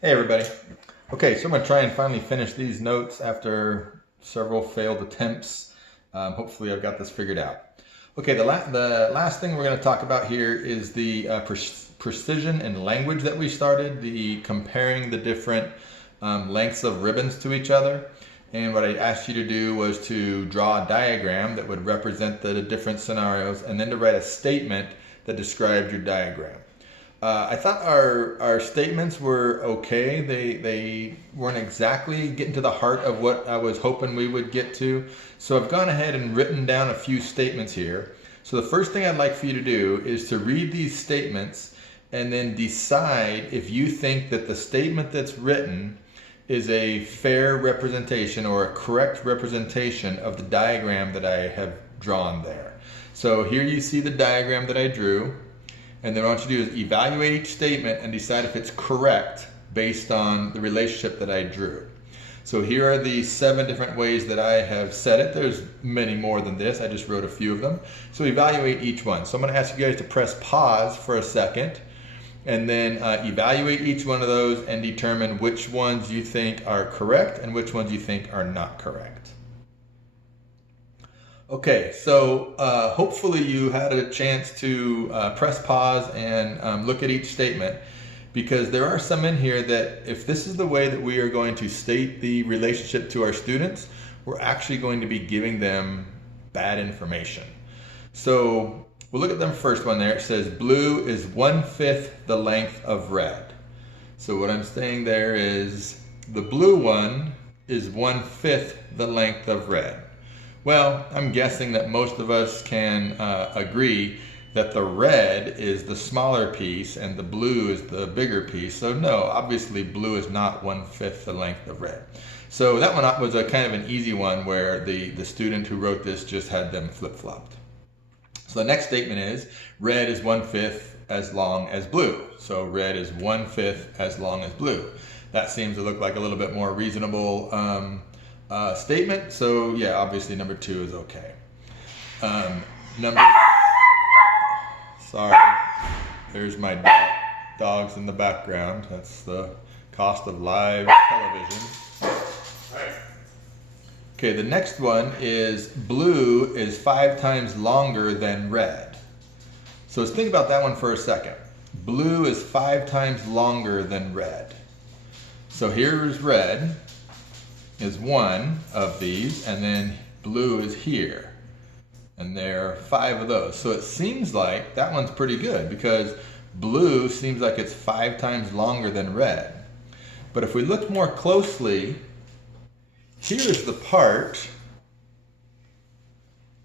Hey everybody. Okay, so I'm going to try and finally finish these notes after several failed attempts. Hopefully I've got this figured out. Okay, the last thing we're going to talk about here is the precision in language that we started, the comparing the different lengths of ribbons to each other. And what I asked you to do was to draw a diagram that would represent the different scenarios and then to write a statement that described your diagram. I thought our statements were okay. They weren't exactly getting to the heart of what I was hoping we would get to. So I've gone ahead and written down a few statements here. So the first thing I'd like for you to do is to read these statements and then decide if you think that the statement that's written is a fair representation or a correct representation of the diagram that I have drawn there. So here you see the diagram that I drew. And then what I want you to do is evaluate each statement and decide if it's correct based on the relationship that I drew. So here are the 7 different ways that I have said it. There's many more than this. I just wrote a few of them. So evaluate each one. So I'm going to ask you guys to press pause for a second and then evaluate each one of those and determine which ones you think are correct and which ones you think are not correct. Okay, so hopefully you had a chance to press pause and look at each statement, because there are some in here that if this is the way that we are going to state the relationship to our students, we're actually going to be giving them bad information. So we'll look at the first one there. It says blue is 1/5 the length of red. So what I'm saying there is the blue one is 1/5 the length of red. Well, I'm guessing that most of us can agree that the red is the smaller piece and the blue is the bigger piece. So no, obviously blue is not 1/5 the length of red. So that one was a kind of an easy one where the student who wrote this just had them flip-flopped. So the next statement is red is 1/5 as long as blue. So red is 1/5 as long as blue. That seems to look like a little bit more reasonable statement. So yeah, obviously number 2 is okay. Sorry, there's my dogs in the background. That's the cost of live television. Okay, the next one is blue is 5 times longer than red. So let's think about that one for a second. Blue is 5 times longer than red. So here's red is one of these, and then blue is here. And there are 5 of those. So it seems like that one's pretty good because blue seems like it's 5 times longer than red. But if we look more closely, here's the part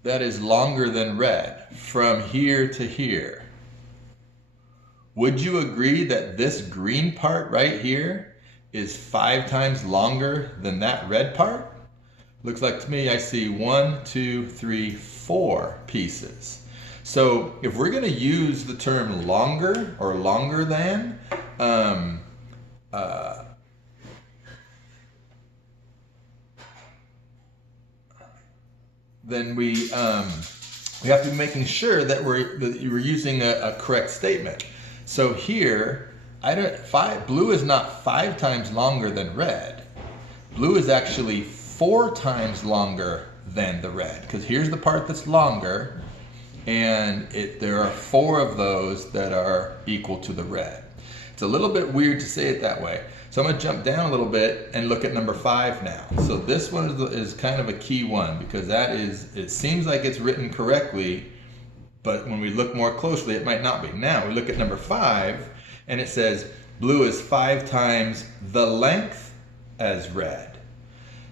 that is longer than red from here to here. Would you agree that this green part right here is 5 times longer than that red part? Looks like to me I see 1, 2, 3, 4 pieces. So if we're going to use the term longer or longer than, then we have to be making sure that we're using a correct statement. So here, blue is not 5 times longer than red. Blue is actually 4 times longer than the red, because here's the part that's longer, and there are 4 of those that are equal to the red. It's a little bit weird to say it that way. So I'm going to jump down a little bit and look at number 5 now. So this one is kind of a key one, because it seems like it's written correctly, but when we look more closely, it might not be. Now we look at number 5, and it says blue is 5 times the length as red.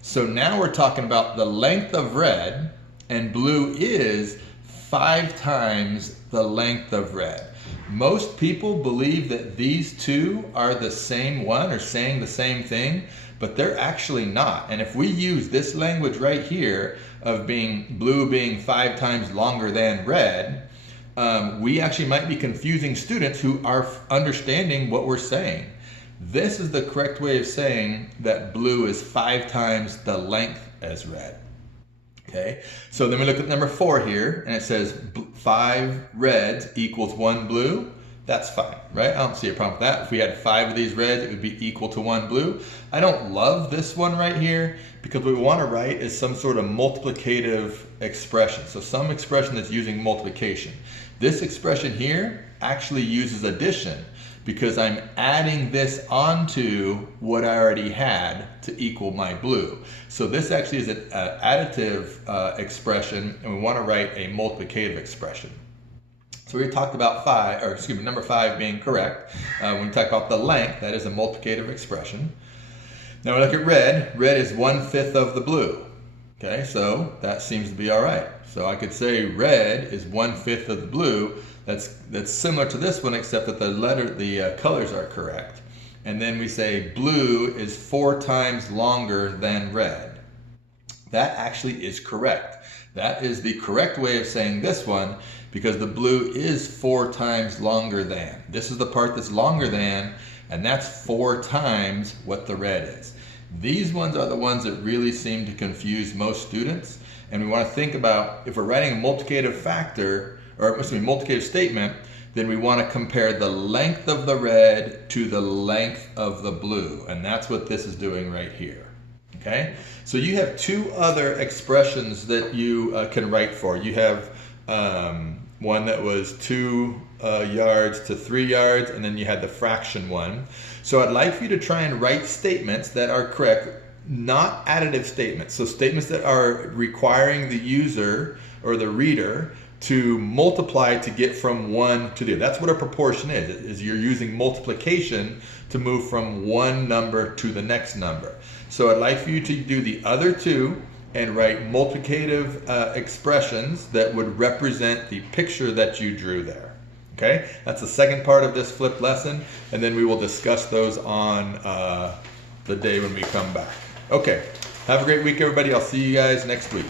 So now we're talking about the length of red, and blue is 5 times the length of red. Most people believe that these two are the same one or saying the same thing, but they're actually not. And if we use this language right here of blue being 5 times longer than red, we actually might be confusing students who are understanding what we're saying. This is the correct way of saying that blue is 5 times the length as red. Okay, so then we look at number 4 here, and it says 5 reds equals 1 blue. that's fine, right? I don't see a problem with that. If we had 5 of these reds, it would be equal to 1 blue. I don't love this one right here because what we want to write is some sort of multiplicative expression. So some expression that's using multiplication. This expression here actually uses addition because I'm adding this onto what I already had to equal my blue. So this actually is an additive expression, and we want to write a multiplicative expression. So we talked about number 5 being correct. When we talk about the length, that is a multiplicative expression. Now we look at red. Red is 1/5 of the blue. Okay, so that seems to be all right. So I could say red is 1/5 of the blue. That's similar to this one, except that the colors are correct. And then we say blue is 4 times longer than red. That actually is correct. That is the correct way of saying this one because the blue is 4 times longer than. This is the part that's longer than, and that's 4 times what the red is. These ones are the ones that really seem to confuse most students. And we want to think about if we're writing a multiplicative factor, or multiplicative statement, then we want to compare the length of the red to the length of the blue. And that's what this is doing right here. Okay? So you have 2 other expressions that you can write for. You have one that was 2 yards to 3 yards, and then you had the fraction one. So I'd like for you to try and write statements that are correct, not additive statements. So statements that are requiring the user or the reader to multiply to get from 1 to the other. That's what a proportion is you're using multiplication to move from one number to the next number. So I'd like for you to do the other 2 and write multiplicative expressions that would represent the picture that you drew there. Okay, that's the second part of this flipped lesson, and then we will discuss those on the day when we come back. Okay, have a great week, everybody. I'll see you guys next week.